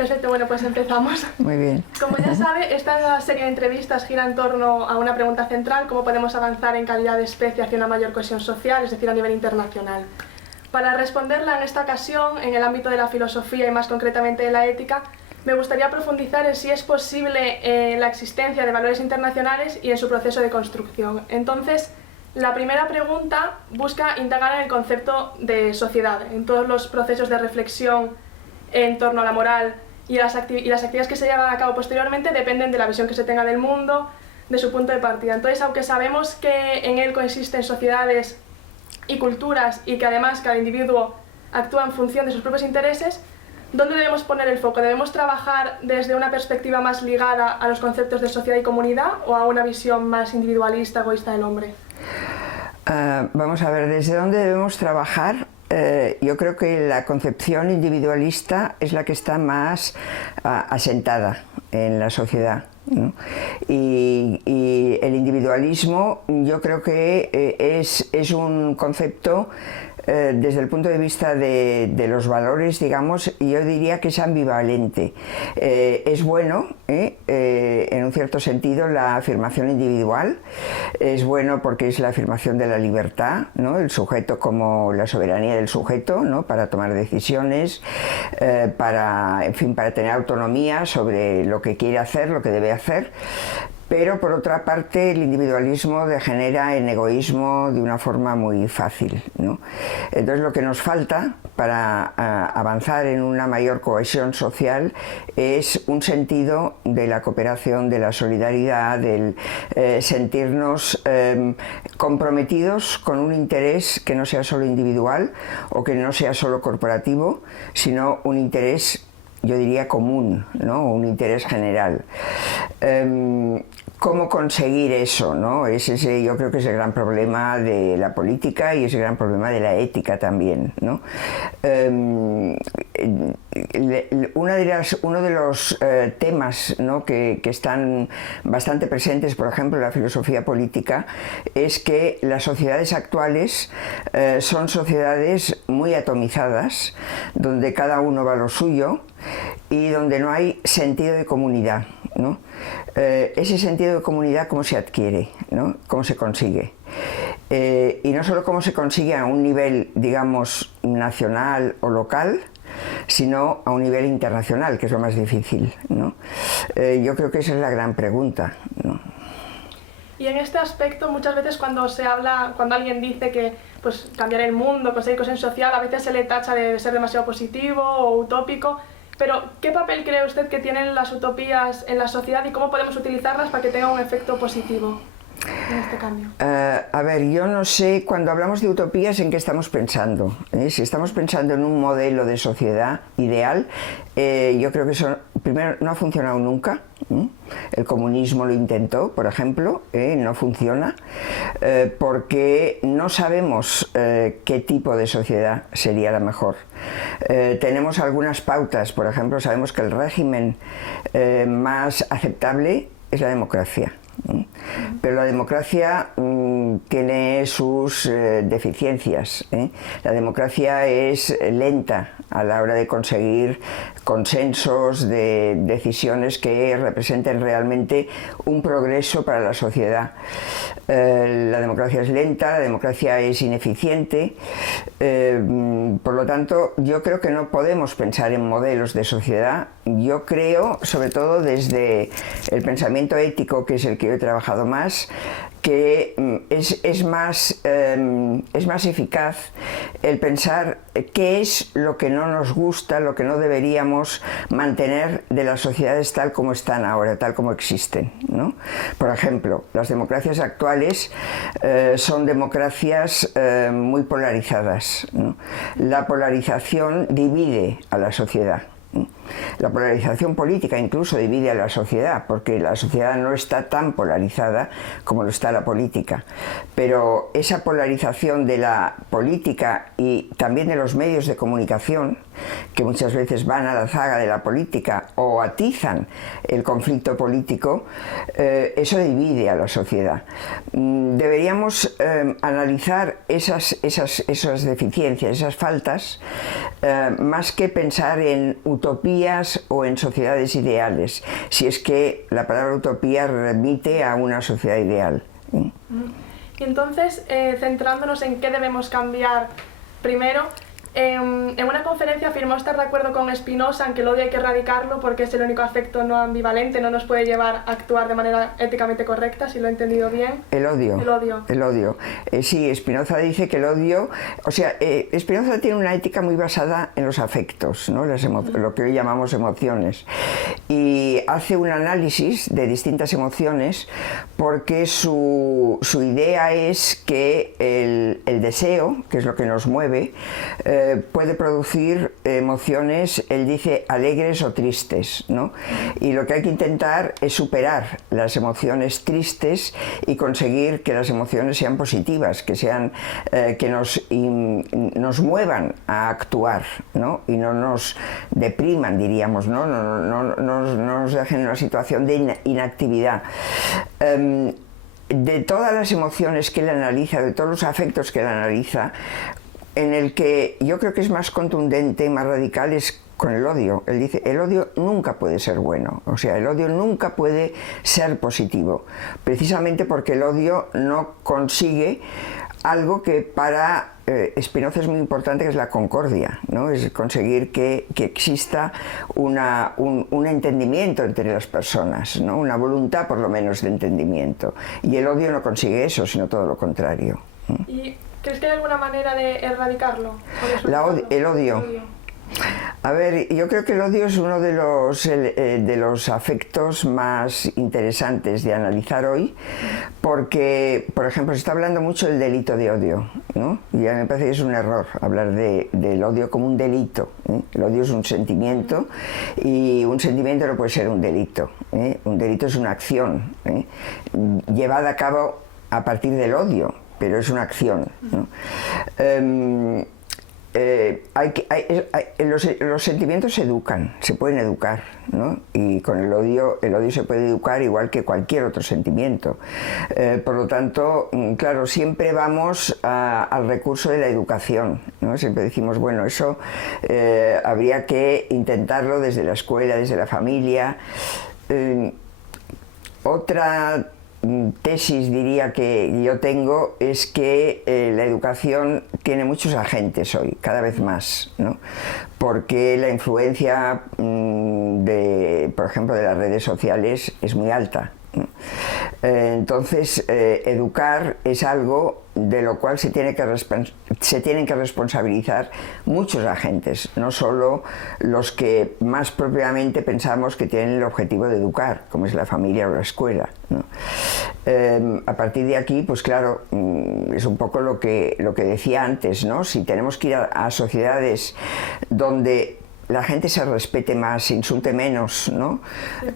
Perfecto, bueno, pues empezamos. Muy bien. Como ya sabe, esta serie de entrevistas gira en torno a una pregunta central: ¿cómo podemos avanzar en calidad de especie hacia una mayor cohesión social, es decir, a nivel internacional? Para responderla en esta ocasión, en el ámbito de la filosofía y más concretamente de la ética, me gustaría profundizar en si es posible la existencia de valores internacionales y en su proceso de construcción. Entonces, la primera pregunta busca indagar en el concepto de sociedad, en todos los procesos de reflexión en torno a la moral y las actividades que se llevan a cabo posteriormente dependen de la visión que se tenga del mundo, de su punto de partida. Entonces, aunque sabemos que en él coexisten sociedades y culturas y que además cada individuo actúa en función de sus propios intereses, ¿dónde debemos poner el foco? ¿Debemos trabajar desde una perspectiva más ligada a los conceptos de sociedad y comunidad o a una visión más individualista, egoísta del hombre? Vamos a ver, ¿desde dónde debemos trabajar? Yo creo que la concepción individualista es la que está más asentada en la sociedad, ¿no? Y el individualismo yo creo que es un concepto desde el punto de vista de los valores, digamos, yo diría que es ambivalente. Es bueno, en un cierto sentido, la afirmación individual, es bueno porque es la afirmación de la libertad, ¿no? El sujeto como la soberanía del sujeto, ¿no? Para tomar decisiones, en fin, para tener autonomía sobre lo que quiere hacer, lo que debe hacer. Pero por otra parte el individualismo degenera en egoísmo de una forma muy fácil, ¿no? Entonces lo que nos falta para avanzar en una mayor cohesión social es un sentido de la cooperación, de la solidaridad, del sentirnos comprometidos con un interés que no sea solo individual o que no sea solo corporativo, sino un interés, yo diría, común, ¿no? Un interés general. ¿Cómo conseguir eso, ¿no? Yo creo que es el gran problema de la política y es el gran problema de la ética también, ¿no? Uno de los temas, ¿no? que están bastante presentes, por ejemplo, en la filosofía política, es que las sociedades actuales son sociedades muy atomizadas, donde cada uno va a lo suyo y donde no hay sentido de comunidad, ¿no? Ese sentido de comunidad, ¿cómo se adquiere, ¿no? ¿Cómo se consigue? Y no solo cómo se consigue a un nivel, digamos, nacional o local, sino a un nivel internacional, que es lo más difícil, ¿no? Yo creo que esa es la gran pregunta, ¿no? Y en este aspecto, muchas veces cuando alguien dice que pues, cambiar el mundo, conseguir cohesión social, a veces se le tacha de ser demasiado positivo o utópico. Pero, ¿qué papel cree usted que tienen las utopías en la sociedad y cómo podemos utilizarlas para que tengan un efecto positivo en este cambio? A ver, yo no sé, cuando hablamos de utopías, ¿en qué estamos pensando? Si estamos pensando en un modelo de sociedad ideal, yo creo que eso, primero, no ha funcionado nunca. El comunismo lo intentó, por ejemplo, no funciona, porque no sabemos qué tipo de sociedad sería la mejor. Tenemos algunas pautas, por ejemplo, sabemos que el régimen más aceptable es la democracia. Pero la democracia tiene sus deficiencias. La democracia es lenta a la hora de conseguir consensos de decisiones que representen realmente un progreso para la sociedad. La democracia es lenta, la democracia es ineficiente, por lo tanto yo creo que no podemos pensar en modelos de sociedad. Yo creo, sobre todo desde el pensamiento ético, que es el que yo he trabajado más, que es más eficaz el pensar qué es lo que no nos gusta, lo que no deberíamos mantener de las sociedades tal como están ahora, tal como existen, ¿no? Por ejemplo, las democracias actuales son democracias muy polarizadas, ¿no? La polarización divide a la sociedad. La polarización política incluso divide a la sociedad, porque la sociedad no está tan polarizada como lo está la política. Pero esa polarización de la política y también de los medios de comunicación, que muchas veces van a la zaga de la política o atizan el conflicto político, eso divide a la sociedad. Deberíamos analizar esas deficiencias, esas faltas, más que pensar en utopías utopías o en sociedades ideales, si es que la palabra utopía remite a una sociedad ideal. Y entonces, centrándonos en qué debemos cambiar primero, en una conferencia afirmó estar de acuerdo con Spinoza en que el odio hay que erradicarlo porque es el único afecto no ambivalente, no nos puede llevar a actuar de manera éticamente correcta, si lo he entendido bien. El odio. El odio. El odio. Sí, Spinoza dice que el odio, o sea, Spinoza tiene una ética muy basada en los afectos, ¿no? Lo que hoy llamamos emociones, y hace un análisis de distintas emociones porque su idea es que el deseo, que es lo que nos mueve, puede producir emociones, él dice, alegres o tristes, ¿no? Y lo que hay que intentar es superar las emociones tristes y conseguir que las emociones sean positivas, que sean, que nos muevan a actuar, ¿no? Y no nos depriman, diríamos, ¿no? No nos dejen en una situación de inactividad. De todas las emociones que él analiza, de todos los afectos que él analiza, en el que yo creo que es más contundente, más radical, es con el odio. Él dice, el odio nunca puede ser bueno, o sea, el odio nunca puede ser positivo, precisamente porque el odio no consigue algo que para Spinoza es muy importante, que es la concordia, ¿no? Es conseguir que exista un entendimiento entre las personas, ¿no? Una voluntad por lo menos de entendimiento, y el odio no consigue eso, sino todo lo contrario. ¿Y crees que hay alguna manera de erradicarlo? El odio. A ver, yo creo que el odio es uno de los afectos más interesantes de analizar hoy, porque, por ejemplo, se está hablando mucho del delito de odio, ¿no? Y a mí me parece que es un error hablar del odio como un delito, ¿eh? El odio es un sentimiento, y un sentimiento no puede ser un delito, ¿eh? Un delito es una acción, ¿eh? Llevada a cabo a partir del odio, pero es una acción, ¿no? Los sentimientos se educan, se pueden educar, ¿no? Y con el odio se puede educar igual que cualquier otro sentimiento. Por lo tanto, claro, siempre vamos al recurso de la educación, ¿no? Siempre decimos, bueno, eso habría que intentarlo desde la escuela, desde la familia. Otra tesis, diría, que yo tengo es que la educación tiene muchos agentes hoy, cada vez más, ¿no? Porque la influencia por ejemplo, de las redes sociales es muy alta, ¿no? Entonces, educar es algo de lo cual se tienen que responsabilizar muchos agentes, no solo los que más propiamente pensamos que tienen el objetivo de educar, como es la familia o la escuela, ¿no? A partir de aquí, pues claro, es un poco lo que decía antes, ¿no? Si tenemos que ir a sociedades donde la gente se respete más, se insulte menos, ¿no?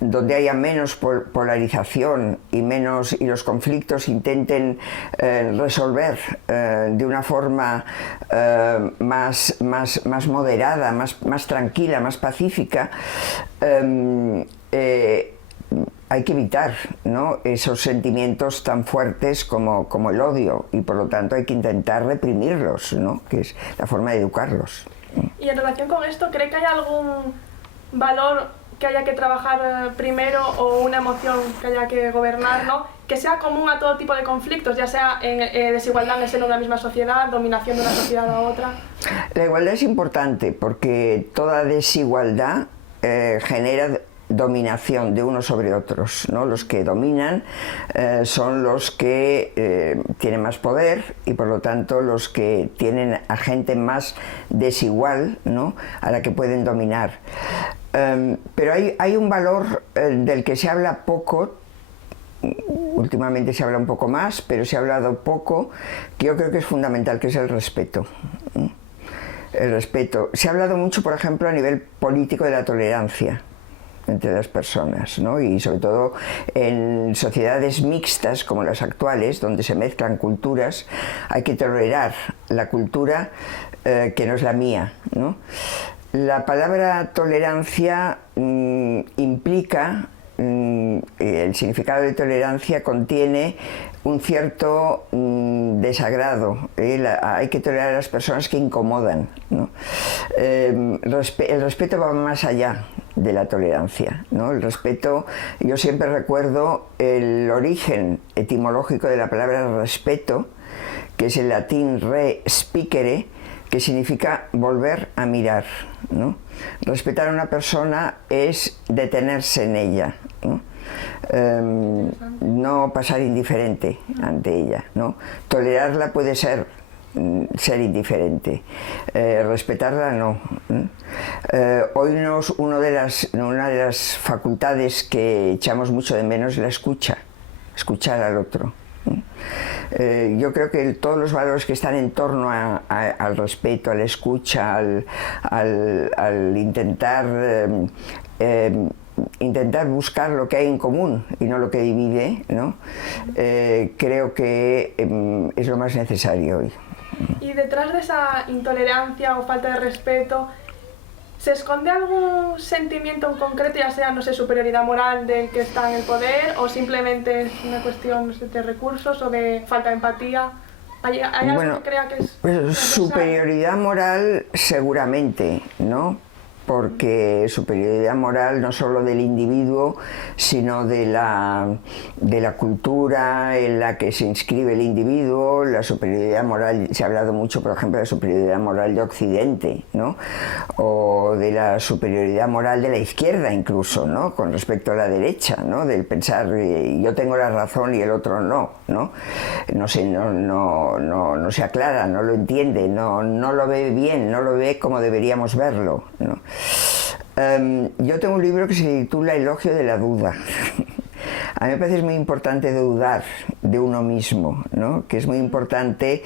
Donde haya menos polarización y los conflictos intenten resolver de una forma más moderada, más tranquila, más pacífica. Hay que evitar, ¿no?, esos sentimientos tan fuertes como el odio, y por lo tanto hay que intentar reprimirlos, ¿no?, que es la forma de educarlos. Y en relación con esto, ¿cree que hay algún valor que haya que trabajar primero o una emoción que haya que gobernar, ¿no?, que sea común a todo tipo de conflictos, ya sea en desigualdad en el seno de una misma sociedad, dominación de una sociedad a otra? La igualdad es importante porque toda desigualdad genera dominación de unos sobre otros, ¿no? Los que dominan son los que tienen más poder, y por lo tanto los que tienen a gente más desigual, ¿no?, a la que pueden dominar. Pero hay un valor del que se habla poco. Últimamente se habla un poco más, pero se ha hablado poco, que yo creo que es fundamental, que es el respeto. El respeto. Se ha hablado mucho, por ejemplo, a nivel político, de la tolerancia entre las personas, ¿no? Y sobre todo en sociedades mixtas como las actuales, donde se mezclan culturas, hay que tolerar la cultura que no es la mía, ¿no? La palabra tolerancia implica, el significado de tolerancia contiene un cierto desagrado. Hay que tolerar a las personas que incomodan, ¿no? El respeto va más allá de la tolerancia, ¿no? El respeto, yo siempre recuerdo el origen etimológico de la palabra respeto, que es el latín respicere, que significa volver a mirar, ¿no? Respetar a una persona es detenerse en ella, ¿no? No pasar indiferente ante ella, ¿no? Tolerarla puede ser indiferente, respetarla no. Hoy una de las facultades que echamos mucho de menos es la escucha, escuchar al otro. Yo creo que todos los valores que están en torno al respeto, a la escucha, al intentar buscar lo que hay en común y no lo que divide, ¿no? Creo que es lo más necesario hoy. Y detrás de esa intolerancia o falta de respeto, ¿se esconde algún sentimiento en concreto, ya sea, no sé, superioridad moral del que está en el poder, o simplemente es una cuestión, no sé, de recursos o de falta de empatía? ¿Hay algo que crea que es pues, superioridad moral seguramente, ¿no? Porque superioridad moral no solo del individuo, sino de la cultura en la que se inscribe el individuo. La superioridad moral, se ha hablado mucho, por ejemplo, de la superioridad moral de Occidente, ¿no? O de la superioridad moral de la izquierda incluso, ¿no? Con respecto a la derecha, ¿no? Del pensar yo tengo la razón y el otro no, ¿no? No sé, no se aclara, no lo entiende, no lo ve bien, no lo ve como deberíamos verlo, ¿no? Yo tengo un libro que se titula Elogio de la duda. A mí me parece muy importante dudar de uno mismo, ¿no? Que es muy importante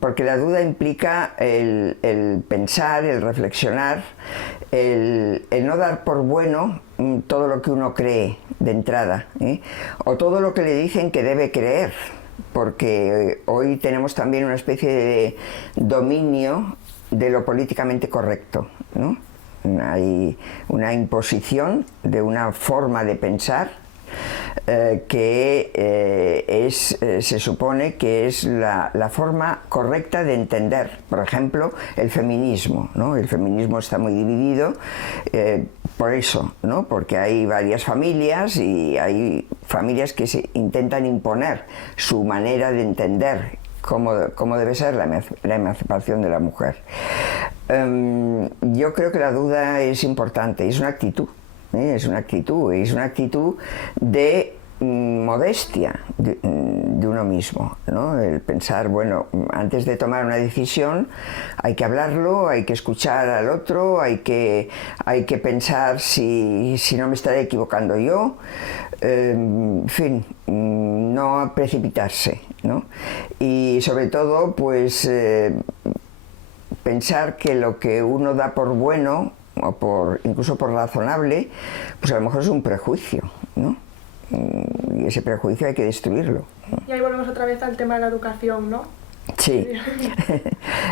porque la duda implica el pensar, el reflexionar, el no dar por bueno todo lo que uno cree de entrada, o todo lo que le dicen que debe creer, porque hoy tenemos también una especie de dominio de lo políticamente correcto, ¿no? Hay una imposición de una forma de pensar que se supone que es la forma correcta de entender, por ejemplo, el feminismo, ¿no? El feminismo está muy dividido por eso, ¿no? Porque hay varias familias y hay familias que se intentan imponer su manera de entender cómo debe ser la emancipación de la mujer. Yo creo que la duda es importante, es una actitud. Es una actitud de modestia de uno mismo, ¿no? El pensar, bueno, antes de tomar una decisión hay que hablarlo, hay que escuchar al otro, hay que pensar si no me estaré equivocando yo, en fin, no precipitarse, ¿no? Y sobre todo, pues pensar que lo que uno da por bueno o incluso por razonable, pues a lo mejor es un prejuicio, ¿no? Y ese prejuicio hay que destruirlo, ¿no? Y ahí volvemos otra vez al tema de la educación, ¿no? Sí.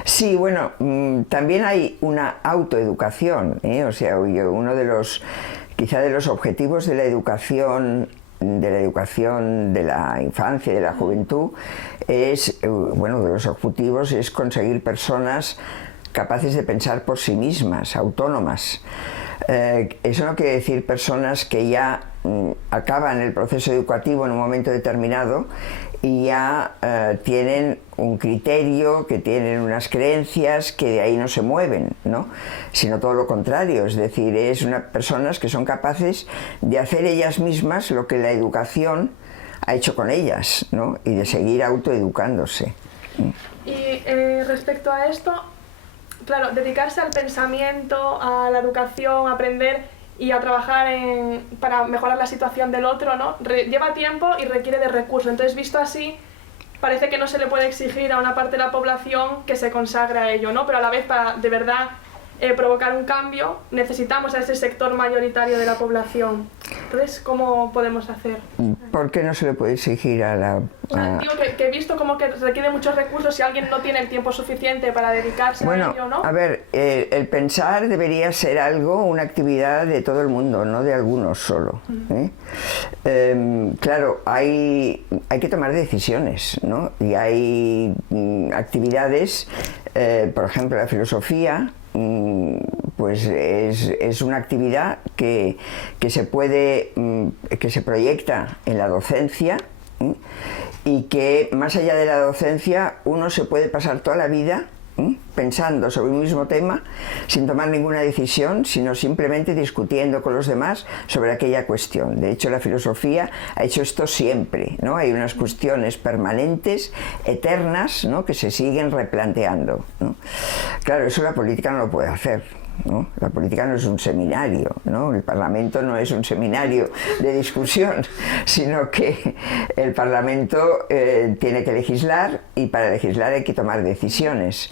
Sí, bueno, también hay una autoeducación, o sea, uno de los objetivos de la educación de la infancia y de la juventud es, bueno, de los objetivos es conseguir personas capaces de pensar por sí mismas, autónomas. Eso no quiere decir personas que ya acaban el proceso educativo en un momento determinado y ya tienen un criterio, que tienen unas creencias que de ahí no se mueven, ¿no? Sino todo lo contrario, es decir, es personas que son capaces de hacer ellas mismas lo que la educación ha hecho con ellas, ¿no? Y de seguir autoeducándose. Y respecto a esto, claro, dedicarse al pensamiento, a la educación, a aprender y a trabajar para mejorar la situación del otro, ¿no? Lleva tiempo y requiere de recursos. Entonces, visto así, parece que no se le puede exigir a una parte de la población que se consagre a ello, ¿no? Pero a la vez, para de verdad provocar un cambio, necesitamos a ese sector mayoritario de la población. Entonces, ¿cómo podemos hacer? ¿Por qué no se le puede exigir a la...? Digo que he visto como que requiere muchos recursos si alguien no tiene el tiempo suficiente para dedicarse a ello, ¿no? A ver, el pensar debería ser una actividad de todo el mundo, no de algunos solo. Claro, hay que tomar decisiones, ¿no? Y hay actividades, por ejemplo, la filosofía, pues es una actividad que se puede, que se proyecta en la docencia, y que más allá de la docencia uno se puede pasar toda la vida pensando sobre un mismo tema sin tomar ninguna decisión, sino simplemente discutiendo con los demás sobre aquella cuestión. De hecho, la filosofía ha hecho esto siempre, ¿no? Hay unas cuestiones permanentes, eternas, ¿no?, que se siguen replanteando, ¿no? Claro, eso la política no lo puede hacer, ¿no? La política no es un seminario, ¿no? El Parlamento no es un seminario de discusión, sino que el Parlamento tiene que legislar, y para legislar hay que tomar decisiones.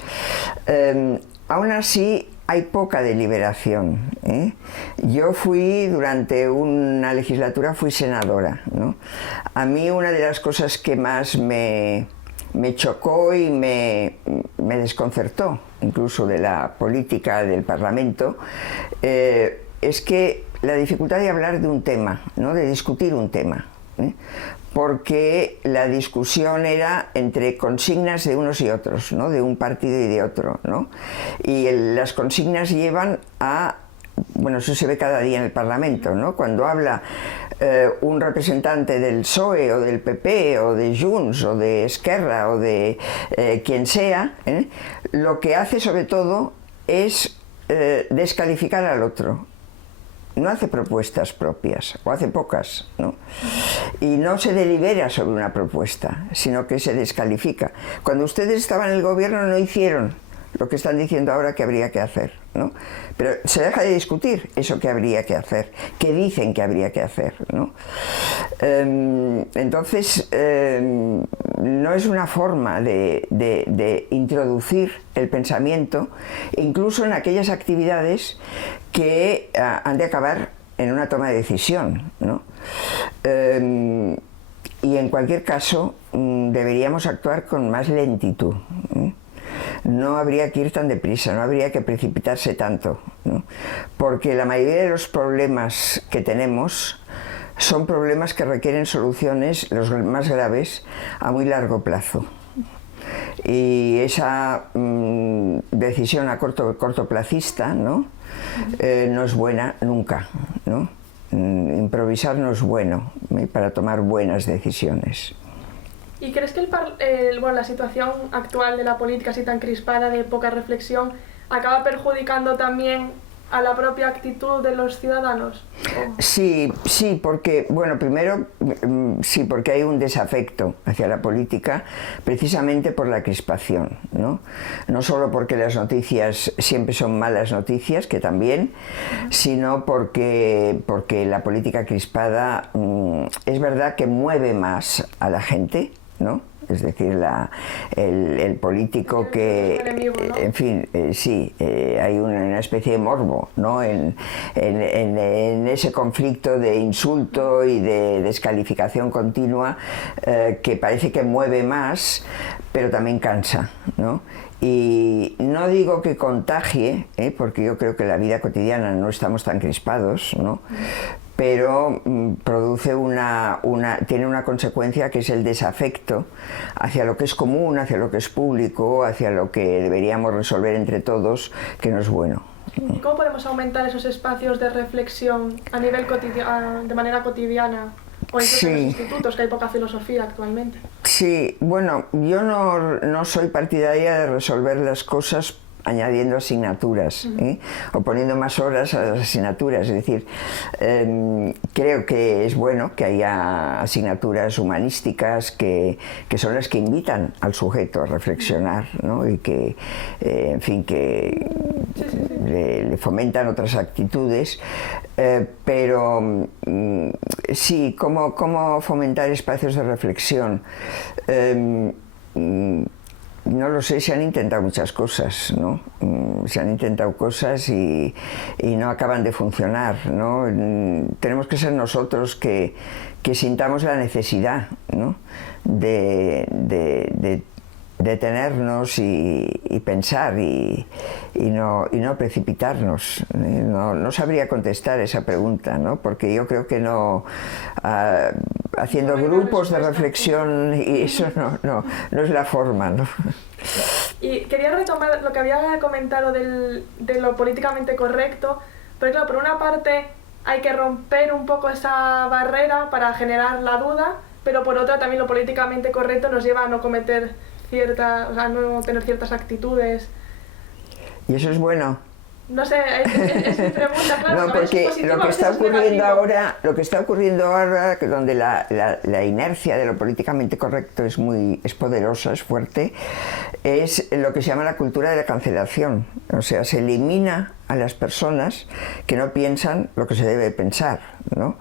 Aún así, hay poca deliberación, ¿eh? Yo durante una legislatura fui senadora, ¿no? A mí una de las cosas que más me chocó y me desconcertó, incluso de la política del Parlamento, es que la dificultad de hablar de un tema, ¿no?, de discutir un tema, ¿eh? Porque la discusión era entre consignas de unos y otros, ¿no?, de un partido y de otro, ¿no? Y las consignas llevan a, bueno, eso se ve cada día en el Parlamento, ¿no? Cuando habla un representante del PSOE o del PP o de Junts o de Esquerra o de quien sea, lo que hace sobre todo es descalificar al otro. No hace propuestas propias, o hace pocas, ¿no? Y no se delibera sobre una propuesta, sino que se descalifica. Cuando ustedes estaban en el gobierno no hicieron lo que están diciendo ahora que habría que hacer, ¿no? Pero se deja de discutir eso que habría que hacer, que dicen que habría que hacer, ¿no? Entonces, no es una forma de introducir el pensamiento, incluso en aquellas actividades que han de acabar en una toma de decisión, ¿no? Y en cualquier caso, deberíamos actuar con más lentitud, ¿eh? No habría que ir tan deprisa, no habría que precipitarse tanto, ¿no? Porque la mayoría de los problemas que tenemos son problemas que requieren soluciones, los más graves, a muy largo plazo. Y esa decisión a cortoplacista, ¿no?, no es buena nunca, ¿no? Improvisar no es bueno para tomar buenas decisiones. ¿Y crees que la situación actual de la política así tan crispada, de poca reflexión, acaba perjudicando también a la propia actitud de los ciudadanos? Sí, porque, bueno, primero, sí, porque hay un desafecto hacia la política, precisamente por la crispación, ¿no? No solo porque las noticias siempre son malas noticias, que también, sino porque la política crispada es verdad que mueve más a la gente, ¿no? Es decir, el político que, en fin, sí, hay una especie de morbo, ¿no?, en ese conflicto de insulto y de descalificación continua, que parece que mueve más, pero también cansa, ¿no? Y no digo que contagie, porque yo creo que en la vida cotidiana no estamos tan crispados, ¿no?, pero produce tiene una consecuencia, que es el desafecto hacia lo que es común, hacia lo que es público, hacia lo que deberíamos resolver entre todos, que no es bueno. ¿Y cómo podemos aumentar esos espacios de reflexión a nivel de manera cotidiana? O incluso en los institutos, que hay poca filosofía actualmente. Sí, bueno, yo no soy partidaria de resolver las cosas añadiendo asignaturas, o poniendo más horas a las asignaturas. Es decir, creo que es bueno que haya asignaturas humanísticas que son las que invitan al sujeto a reflexionar, ¿no? Y que, en fin, que le fomentan otras actitudes, pero sí, ¿cómo fomentar espacios de reflexión? No lo sé, se han intentado muchas cosas, ¿no? Se han intentado cosas y no acaban de funcionar, ¿no? Tenemos que ser nosotros que sintamos la necesidad, ¿no?, de detenernos y pensar y no precipitarnos. No sabría contestar esa pregunta, ¿no?, porque yo creo que haciendo grupos de reflexión, y eso no es la forma, ¿no? Y quería retomar lo que había comentado de lo políticamente correcto, pero claro, por una parte hay que romper un poco esa barrera para generar la duda, pero por otra también lo políticamente correcto nos lleva a no cometer no tener ciertas actitudes. Y eso es bueno. No sé, es mi pregunta, claro. No, porque positivo, lo que está ocurriendo ahora, que donde la inercia de lo políticamente correcto es poderosa, es fuerte, es lo que se llama la cultura de la cancelación. O sea, se elimina a las personas que no piensan lo que se debe pensar, ¿no?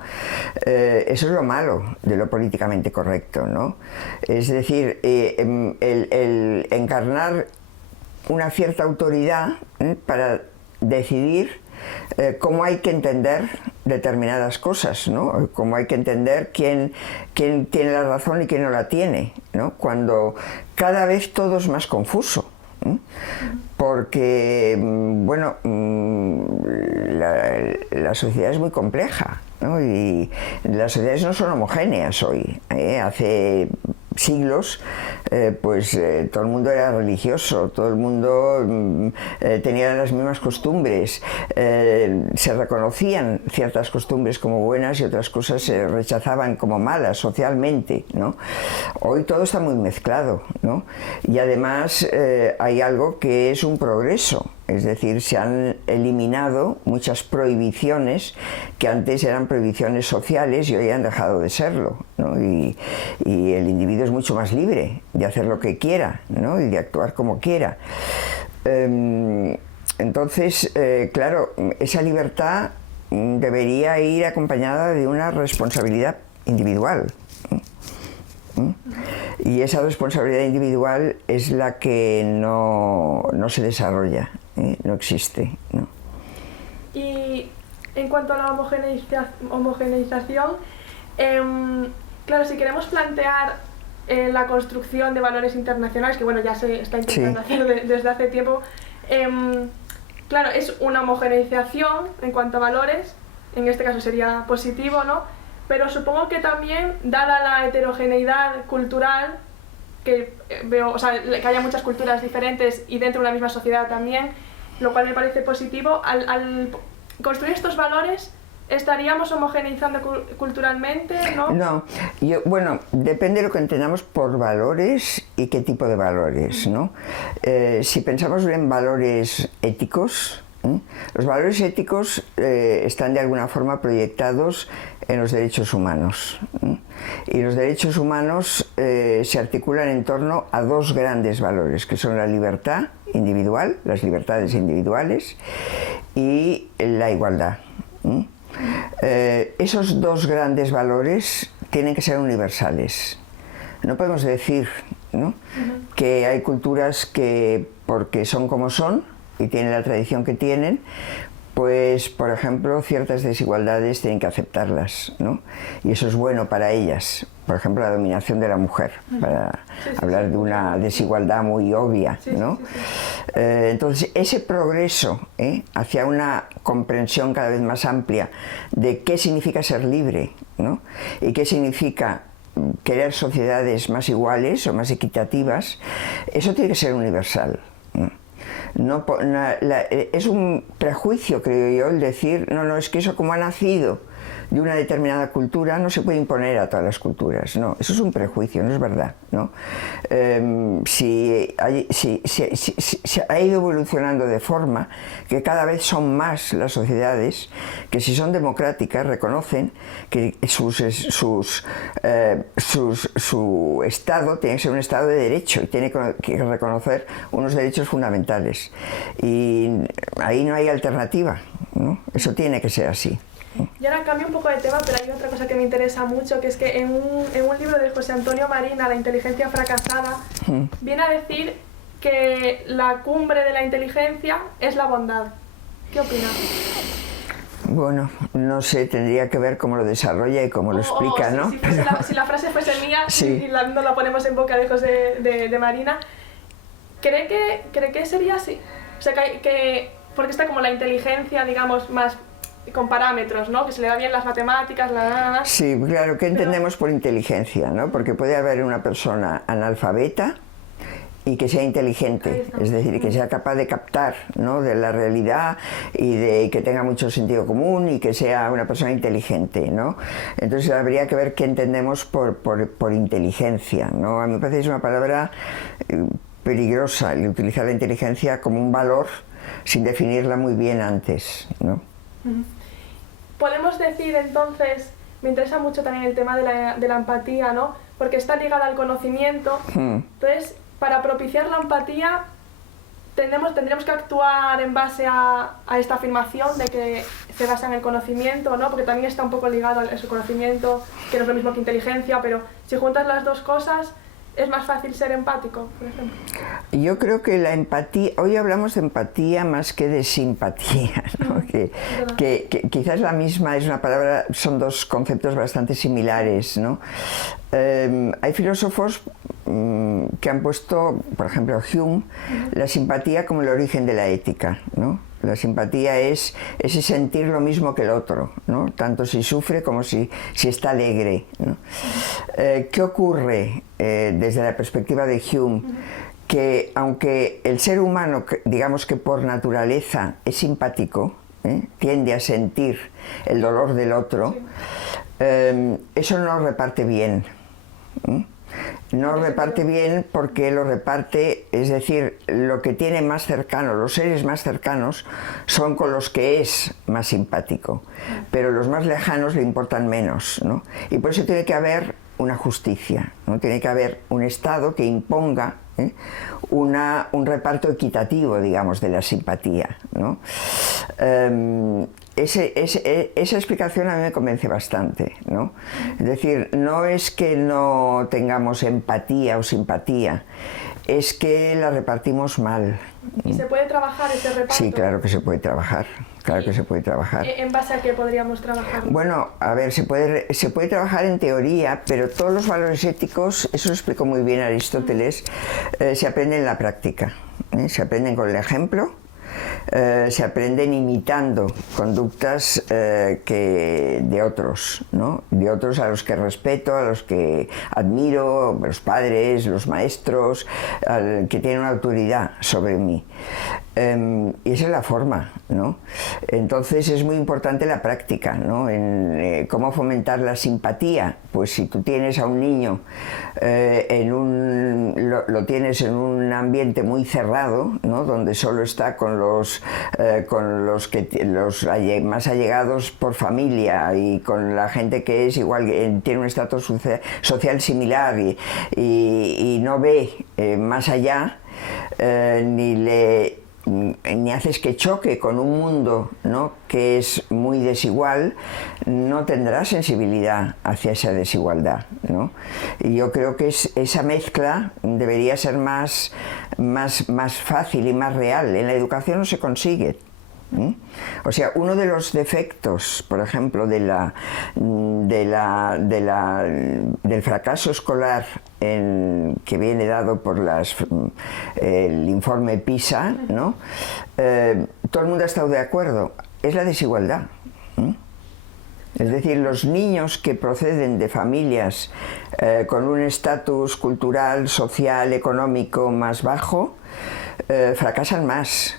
Eso es lo malo de lo políticamente correcto, ¿no? Es decir, el encarnar una cierta autoridad para decidir cómo hay que entender determinadas cosas, ¿no? Cómo hay que entender quién tiene la razón y quién no la tiene, ¿no? Cuando cada vez todo es más confuso, ¿eh? Porque, bueno, la sociedad es muy compleja, ¿no? Y las sociedades no son homogéneas hoy, ¿eh? Hace siglos, todo el mundo era religioso, todo el mundo tenía las mismas costumbres, se reconocían ciertas costumbres como buenas y otras cosas se rechazaban como malas socialmente, ¿no? Hoy todo está muy mezclado, ¿no? Y además hay algo que es un progreso. Es decir, se han eliminado muchas prohibiciones que antes eran prohibiciones sociales y hoy han dejado de serlo, ¿no? Y el individuo es mucho más libre de hacer lo que quiera, ¿no? Y de actuar como quiera. Entonces, claro, esa libertad debería ir acompañada de una responsabilidad individual. Y esa responsabilidad individual es la que no se desarrolla, no existe, ¿no? Y en cuanto a la homogeneización, claro, si queremos plantear la construcción de valores internacionales, que bueno, ya se está intentando hacer desde hace tiempo, claro, es una homogeneización en cuanto a valores, en este caso sería positivo, ¿no? Pero supongo que también, dada la heterogeneidad cultural, que veo, o sea, que haya muchas culturas diferentes y dentro de una misma sociedad también, lo cual me parece positivo, al construir estos valores, ¿estaríamos homogeneizando culturalmente, no? No, bueno, depende de lo que entendamos por valores y qué tipo de valores, ¿no? Si pensamos en valores éticos, los valores éticos están de alguna forma proyectados en los derechos humanos. Y los derechos humanos se articulan en torno a dos grandes valores, que son la libertad individual, las libertades individuales, y la igualdad. Esos dos grandes valores tienen que ser universales. No podemos decir, ¿no?, que hay culturas que, porque son como son, y tienen la tradición que tienen, pues, por ejemplo, ciertas desigualdades tienen que aceptarlas, ¿no? Y eso es bueno para ellas. Por ejemplo, la dominación de la mujer, para hablar de una desigualdad muy obvia, ¿no? Entonces, ese progreso hacia una comprensión cada vez más amplia de qué significa ser libre, ¿no? Y qué significa querer sociedades más iguales o más equitativas, eso tiene que ser universal. Es un prejuicio, creo yo, el decir, no, es que eso como ha nacido de una determinada cultura no se puede imponer a todas las culturas. No, eso es un prejuicio, no es verdad, ¿no? Si ha ido evolucionando de forma que cada vez son más las sociedades que, si son democráticas, reconocen que su Estado tiene que ser un Estado de derecho y tiene que reconocer unos derechos fundamentales. Y ahí no hay alternativa, ¿no? Eso tiene que ser así. Y ahora cambio un poco de tema, pero hay otra cosa que me interesa mucho, que es que en un libro de José Antonio Marina, La inteligencia fracasada, viene a decir que la cumbre de la inteligencia es la bondad. ¿Qué opinas? Bueno, no sé, tendría que ver cómo lo desarrolla y cómo lo explica, ¿no? Si la frase fuese mía, sí. Y no la ponemos en boca de José de Marina, ¿cree que sería así? O sea, porque está como la inteligencia, digamos, más con parámetros, ¿no? Que se le da bien las matemáticas, Sí, claro, ¿qué entendemos por inteligencia, no? Porque puede haber una persona analfabeta y que sea inteligente, es decir, que sea capaz de captar, ¿no?, de la realidad y de que tenga mucho sentido común y que sea una persona inteligente, ¿no? Entonces habría que ver qué entendemos por inteligencia, ¿no? A mí me parece que es una palabra peligrosa el utilizar la inteligencia como un valor sin definirla muy bien antes, ¿no? Podemos decir entonces, me interesa mucho también el tema de la empatía, ¿no? Porque está ligada al conocimiento. Entonces, para propiciar la empatía, tendríamos que actuar en base a esta afirmación de que se basa en el conocimiento, ¿no? Porque también está un poco ligado a ese conocimiento, que no es lo mismo que inteligencia, pero si juntas las dos cosas, ¿es más fácil ser empático, por ejemplo? Yo creo que la empatía, hoy hablamos de empatía más que de simpatía, ¿no? Que quizás la misma es una palabra, son dos conceptos bastante similares, ¿no? Hay filósofos que han puesto, por ejemplo Hume, la simpatía como el origen de la ética, ¿no? La simpatía es ese sentir lo mismo que el otro, ¿no? Tanto si sufre como si está alegre, ¿no? ¿Qué ocurre desde la perspectiva de Hume? Que aunque el ser humano, digamos que por naturaleza es simpático, tiende a sentir el dolor del otro, eso no lo reparte bien. No lo reparte bien porque lo reparte, es decir, lo que tiene más cercano, los seres más cercanos son con los que es más simpático, pero los más lejanos le importan menos, ¿no? Y por eso tiene que haber una justicia, ¿no? Tiene que haber un Estado que imponga un reparto equitativo, digamos, de la simpatía, ¿no? Esa explicación a mí me convence bastante, ¿no? Es decir, no es que no tengamos empatía o simpatía, es que la repartimos mal. ¿Y se puede trabajar ese reparto? Sí, claro que se puede trabajar, claro que se puede trabajar. ¿En base a qué podríamos trabajar? Bueno, a ver, se puede trabajar en teoría, pero todos los valores éticos, eso lo explicó muy bien Aristóteles, se aprenden en la práctica, se aprenden con el ejemplo. Se aprenden imitando conductas de otros, ¿no? De otros a los que respeto, a los que admiro, los padres, los maestros, que tienen una autoridad sobre mí. Y esa es la forma, ¿no? Entonces es muy importante la práctica, ¿no? ¿Cómo fomentar la simpatía? Pues si tú tienes a un niño, lo tienes en un ambiente muy cerrado, ¿no? Donde solo está con los más allegados por familia y con la gente que es igual, tiene un estatus social similar y no ve más allá, ni haces que choque con un mundo, ¿no?, que es muy desigual, no tendrá sensibilidad hacia esa desigualdad, ¿no? Y yo creo que esa mezcla debería ser más fácil y más real. En la educación no se consigue. O sea, uno de los defectos, por ejemplo, del fracaso escolar que viene dado por el informe PISA, ¿no? Todo el mundo ha estado de acuerdo, es la desigualdad. Es decir, los niños que proceden de familias con un estatus cultural, social, económico más bajo, fracasan más.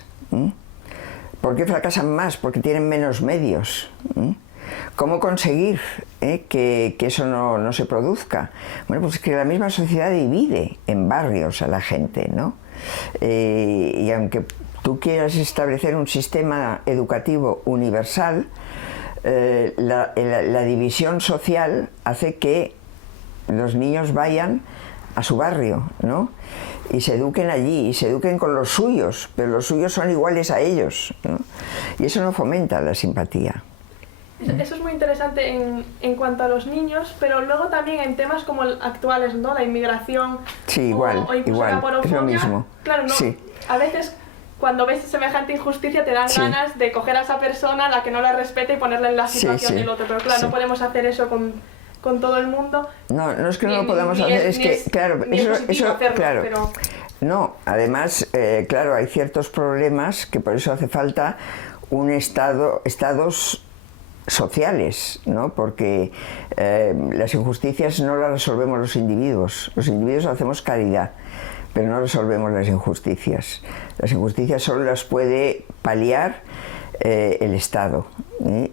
¿Por qué fracasan más? Porque tienen menos medios. ¿Cómo conseguir que eso no se produzca? Bueno, pues que la misma sociedad divide en barrios a la gente, ¿no? Y aunque tú quieras establecer un sistema educativo universal, la división social hace que los niños vayan a su barrio, ¿no? Y se eduquen allí, y se eduquen con los suyos, pero los suyos son iguales a ellos, ¿no? Y eso no fomenta la simpatía. Eso es muy interesante en cuanto a los niños, pero luego también en temas como actuales, ¿no? La inmigración, sí, igual, o incluso la porofobia. Es lo mismo. Claro, ¿no? Sí. A veces cuando ves semejante injusticia te dan ganas de coger a esa persona, a la que no la respeta, y ponerla en la situación del otro, pero claro, no podemos hacer eso con todo el mundo. No es que no lo podamos hacer, es que, claro, eso hacerlo, claro. Pero... No, además, claro, hay ciertos problemas que por eso hace falta estados sociales, ¿no? Porque las injusticias no las resolvemos los individuos hacemos caridad, pero no resolvemos las injusticias. Las injusticias solo las puede paliar el Estado,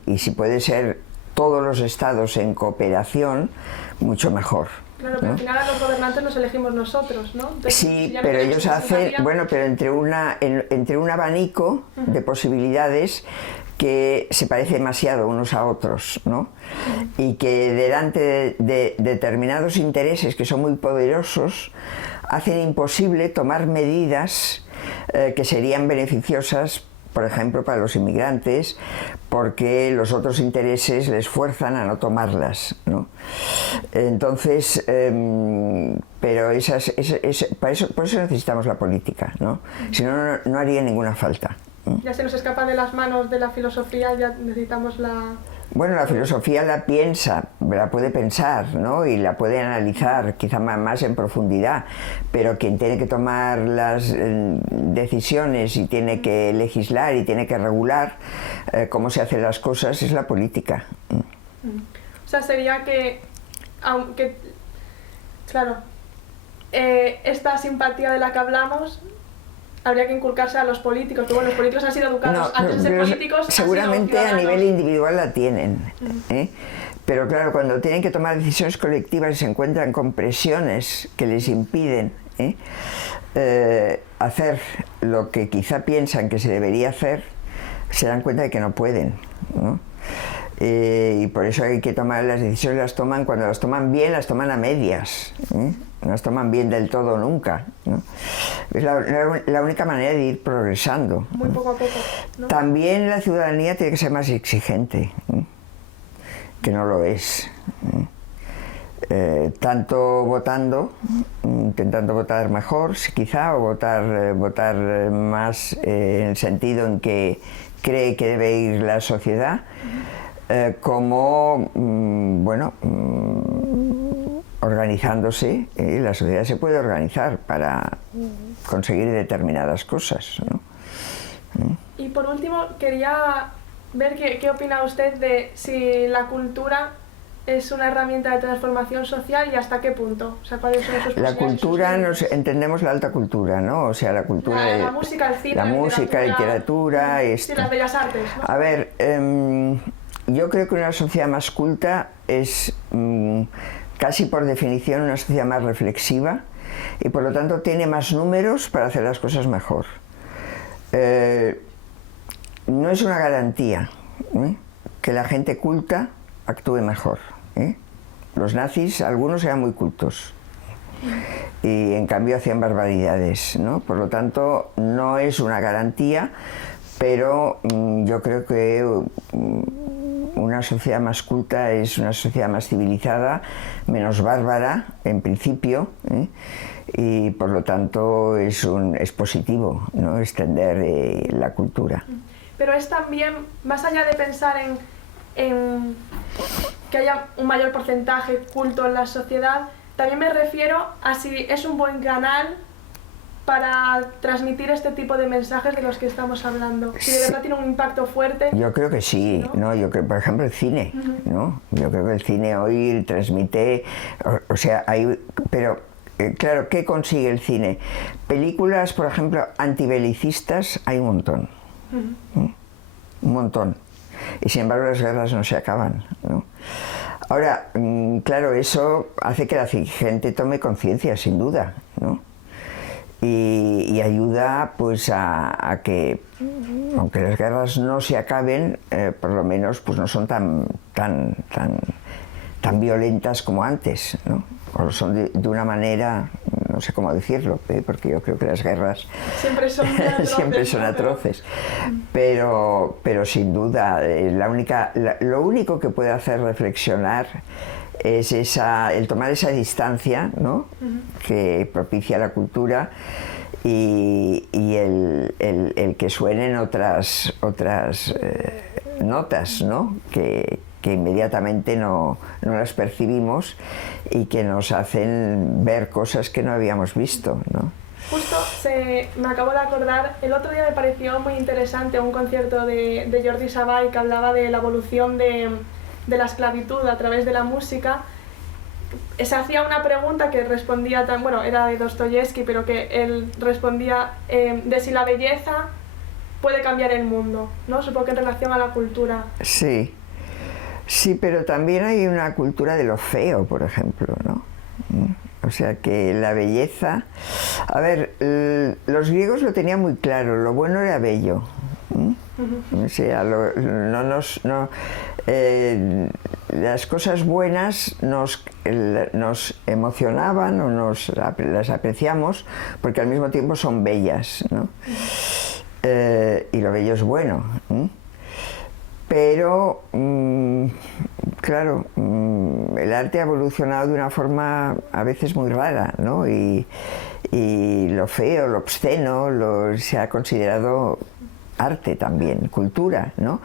y si puede ser todos los estados en cooperación, mucho mejor. Claro, pero al final a los gobernantes los elegimos nosotros, ¿no? Entonces, sí, si pero ellos hacen, bueno, pero entre un abanico de posibilidades que se parece demasiado unos a otros, ¿no? Y que delante de determinados intereses que son muy poderosos, hacen imposible tomar medidas que serían beneficiosas, por ejemplo, para los inmigrantes, porque los otros intereses les fuerzan a no tomarlas, ¿no? Entonces, pero por eso necesitamos la política, ¿no? Si no, no haría ninguna falta. Ya se nos escapa de las manos de la filosofía, ya necesitamos la... Bueno, la filosofía la piensa, la puede pensar, ¿no? Y la puede analizar, quizá más en profundidad, pero quien tiene que tomar las decisiones y tiene que legislar y tiene que regular cómo se hacen las cosas es la política. O sea, sería que, aunque, claro, esta simpatía de la que hablamos habría que inculcarse a los políticos, pero bueno, los políticos han sido educados antes de ser políticos. Seguramente a nivel individual la tienen, pero claro, cuando tienen que tomar decisiones colectivas y se encuentran con presiones que les impiden hacer lo que quizá piensan que se debería hacer, se dan cuenta de que no pueden, ¿no? Y por eso hay que tomar las decisiones, las toman, cuando las toman bien, las toman a medias, no las toman bien del todo nunca, ¿no? Es la única manera de ir progresando. Muy poco a poco, ¿no? También la ciudadanía tiene que ser más exigente, que no lo es. Tanto votando, intentando votar mejor, quizá, o votar más en el sentido en que cree que debe ir la sociedad, como, bueno, organizándose. La sociedad se puede organizar para conseguir determinadas cosas, ¿no? Y por último, quería ver qué opina usted de si la cultura es una herramienta de transformación social y hasta qué punto. O sea, ¿cuáles son sus la cultura, entendemos la alta cultura, ¿no? O sea, la cultura... La música, el cine, la música, literatura, esto. Sí, las bellas artes, ¿no? A ver, yo creo que una sociedad más culta es casi por definición una sociedad más reflexiva y por lo tanto tiene más números para hacer las cosas mejor. No es una garantía que la gente culta actúe mejor. Los nazis, algunos eran muy cultos y en cambio hacían barbaridades, ¿no? Por lo tanto, no es una garantía, pero yo creo que una sociedad más culta es una sociedad más civilizada, menos bárbara, en principio, y por lo tanto es positivo, ¿no? Extender la cultura. Pero es también, más allá de pensar en que haya un mayor porcentaje culto en la sociedad, también me refiero a si es un buen canal para transmitir este tipo de mensajes de los que estamos hablando. Si de verdad tiene un impacto fuerte. Yo creo que sí, ¿no? Yo creo, por ejemplo, el cine, ¿no? Yo creo que el cine hoy transmite, o sea, pero claro, ¿qué consigue el cine? Películas, por ejemplo, antibelicistas, hay un montón. Un montón. Y sin embargo las guerras no se acaban, ¿no? Ahora, claro, eso hace que la gente tome conciencia, sin duda, ¿no? Y ayuda pues a que, aunque las guerras no se acaben, por lo menos pues no son tan violentas como antes, ¿no? O son de una manera, no sé cómo decirlo, porque yo creo que las guerras siempre son atroces, pero sin duda lo único que puede hacer reflexionar es el tomar esa distancia, ¿no? Que propicia la cultura y el que suenen otras notas, ¿no? Que inmediatamente no las percibimos y que nos hacen ver cosas que no habíamos visto, ¿no? Justo me acabo de acordar, el otro día me pareció muy interesante un concierto de Jordi Savall que hablaba de la evolución de la esclavitud a través de la música. se hacía una pregunta que respondía, bueno, era de Dostoyevsky, pero que él respondía de si la belleza puede cambiar el mundo, ¿no? Supongo que en relación a la cultura. Sí, sí, pero también hay una cultura de lo feo, por ejemplo, ¿no? O sea que la belleza... A ver, los griegos lo tenían muy claro, lo bueno era bello. O sea, las cosas buenas nos emocionaban o las apreciamos porque al mismo tiempo son bellas, ¿no? Y lo bello es bueno. Pero, claro, el arte ha evolucionado de una forma a veces muy rara, ¿no? Y lo feo, lo obsceno, se ha considerado arte también, cultura, ¿no?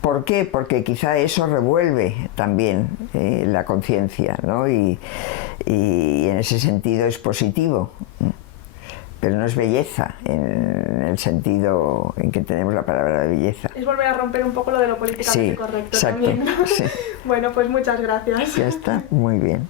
¿Por qué? Porque quizá eso revuelve también la conciencia, ¿no? Y en ese sentido es positivo. Pero no es belleza en el sentido en que tenemos la palabra de belleza. Es volver a romper un poco lo de lo políticamente correcto exacto, también, ¿no? Sí. Bueno, pues muchas gracias. Ya está, muy bien.